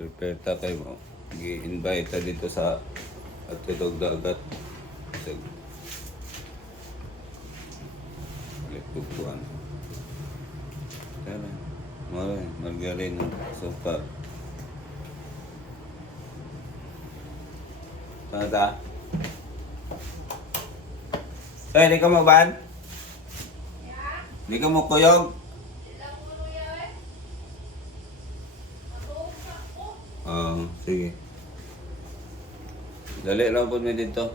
Prepare ta kay mo. Gi-invite ta dito sa Atidog Dagat. Sa Likuan. Tara. Mare, margarin ng sopa. Tata. Di ka mo ban? Di ka mo kuyog? Sige. Dali lang po niya dito.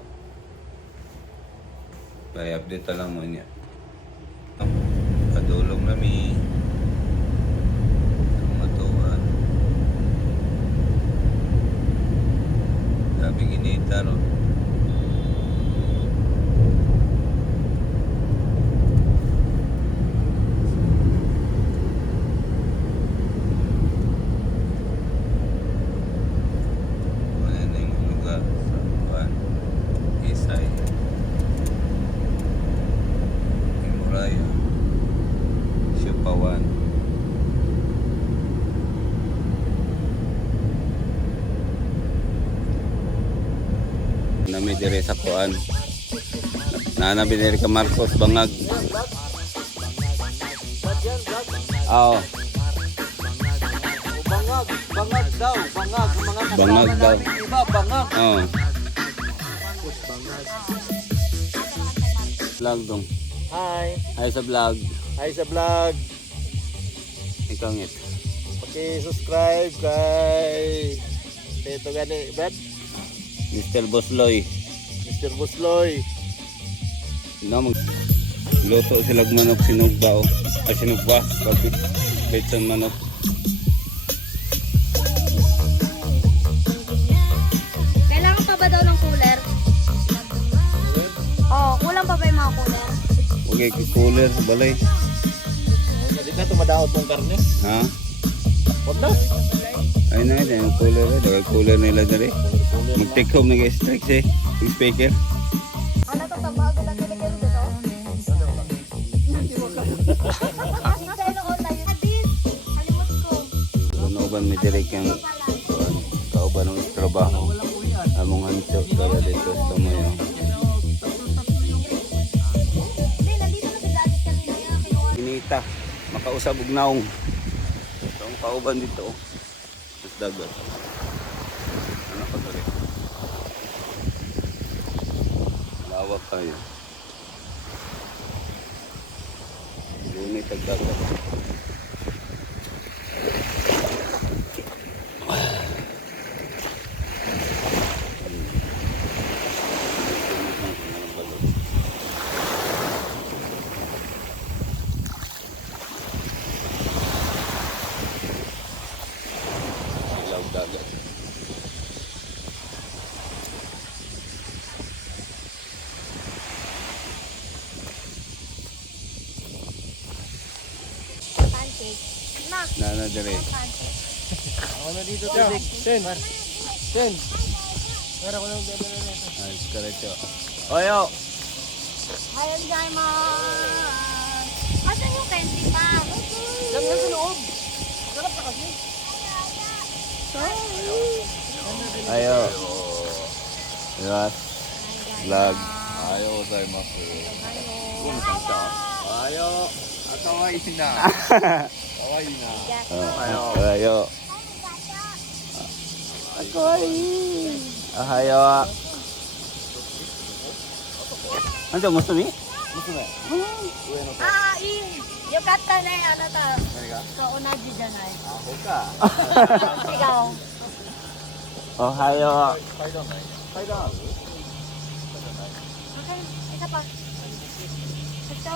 Kaya update lang mo niya. Kadulong nami. Ang matuan. Sabi ginita ro. Sipawan. Nami dire sa kuan. Nanabi dire ka Marcos Bangag. Oo. Bangag daw. Bangag daw. Iba, bangag. Oo. Vlog dong. Hi. Hi sa vlog. Hi sa vlog. Ikaw ngit. Paki-subscribe kay Tito Gani, Brad. Mr. Bosloy. Mr. Busloy. No, luto silag manok sinugba o. Ay sinugba. Betson manok. Kailangan pa ba daw ng cooler? Oo, kulang pa ba yung mga cooler? Okay, cooler balay. Hindi ka tumadaot ng karne. Ha? Huwag na. Ay na, yung cooler. Dagag cooler nila dali. Mag-take home nag-strike si speaker. Ano to, tabago lang nilagay dito to? Kaya online yun. Adis, halimot ko. Uban may direct yung kauban ng trabaho. Among hanso kaya dito sa tumayo. Hindi, nandito na si Gladys kanina yan. Kinuha. Kinita, makausab og naong. Ito ang kauban dito. Mas dagat. Ano ka dali? Lawak kayo. Lunay tagdagat. Ilaw dagat. Pancake. Na, Nana dire. pancake. Ako na dito, Ten. Ten. Pero ko lang dito na ito. Ay, karecho. Oyo. Hayan gaiman. Asan yung candy pa? Diyan nga sa loob. Sarap na kasi. Ayo. Yes. Vlog. Ayaw tayo mafu. Ayaw. Kawaii na. Kawaii na. Ayo. Ahayo. Ano mo sumi? Ah, yung kata na yung ano ta. Mereka? So, unaji dyan ay. Ako ka. Ikaw. Ohayo. Spider na. Spider na. Okay, isa pa. Ito.